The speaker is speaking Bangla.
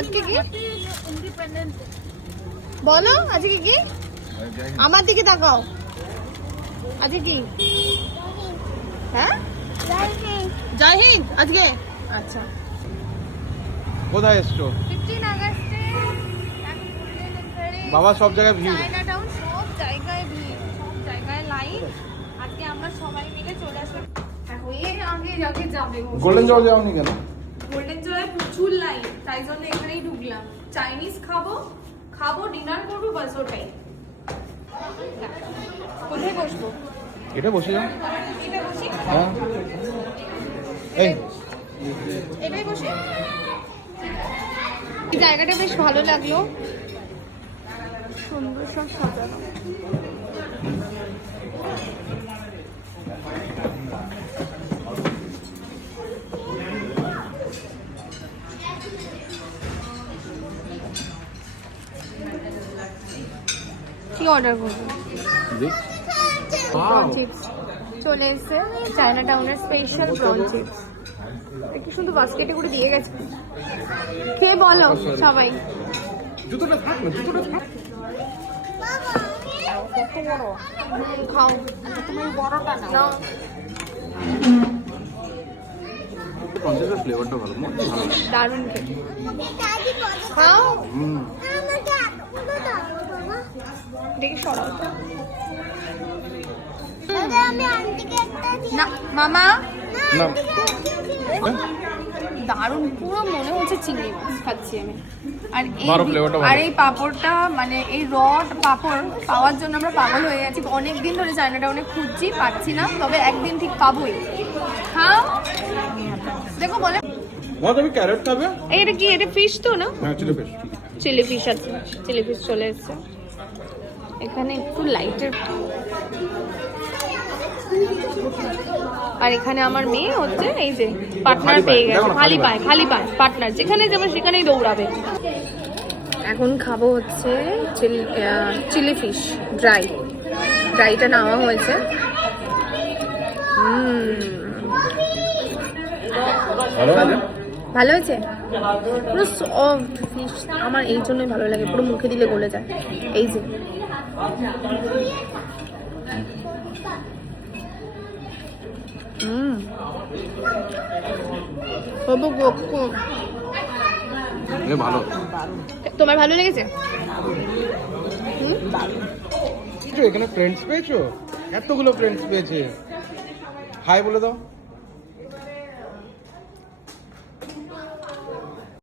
আজকে কি বলো, আজকে কি? আমার দিকে তাকাও, আজকে কি? হ্যাঁ, জয় হিন্দ আজকে। আচ্ছা, কোথায় এসছো? 15 আগস্টে বাবা সব জায়গায় ভিড়। চায়না টাউন, সব জায়গায় ভিড়, সব জায়গায় লাইন। আজকে আমরা সবাই মিলে চলে আসলাম। আগে যাবে গোল্ডেন জল যাওনি কেন? গোল্ডেন জয়ে প্রচুর লাইন, তাই জন্য এখানেই ঢুকলাম। চাইনিজ খাবো, ডিনার করবো, বাস ওটাই। কোথায় বসবো? এটা বসে যাও। এটা বসি? হ্যাঁ, এই এটাই বসি। এই জায়গাটা বেশ ভালো লাগলো, সুন্দর সব সাজানো। কি অর্ডার করবো? প্রন চিপস চলে এসেছে, চায়না টাউনের স্পেশাল প্রন চিপস। কি সুন্দর বাস্কেটে করে দিয়ে গেছে। কে বলো সবাই? জুতোটা থাক না, জুতোটা থাক। কত বড়? খাও। তুমি বড়টা নাও। পঞ্চাশের ফ্লেভারটা ভালো, ভালো দারুণ খেতে। খাও। দেখি সরাও। না মামা, না দারুণ, পুরো মনে হচ্ছে চিংড়ি মাছ খাচ্ছি আমি। আর এই পাঁপড়টা, মানে এই রড পাঁপড় পাওয়ার জন্য আমরা পাগল হয়ে গেছি। অনেকদিন ধরে চায়না টাউনে খুঁজছি, পাচ্ছি না, তবে একদিন ঠিক পাবোই। খাও, দেখো বলে। মা তুমি ক্যারট খাবে? এটা কি? এটা ফিশ তো না? হ্যাঁ, চিলি ফিশ। চিলি ফিশ আছে, চিলি ফিশ চলে এসেছে। এখানে একটু লাইটের, আর এখানে আমার মেয়ে হচ্ছে এই যে পার্টনার পেয়ে গেছে। খালি পায় পার্টনার, যেখানে যাবে সেখানেই দৌড়াবে। এখন খাবো হচ্ছে চিলি ফিশ ড্রাইটা নেওয়া হয়েছে। ভালো হয়েছে, পুরো সফট ফিশ। আমার এই জন্যই ভালো লাগে, পুরো মুখে দিলে গলে যায়। এই যে ভালো। তোমার ভালো লেগেছে? এখানে ফ্রেন্ডস পেয়েছো? এতগুলো ফ্রেন্ডস পেয়েছে। হাই বলে দাও।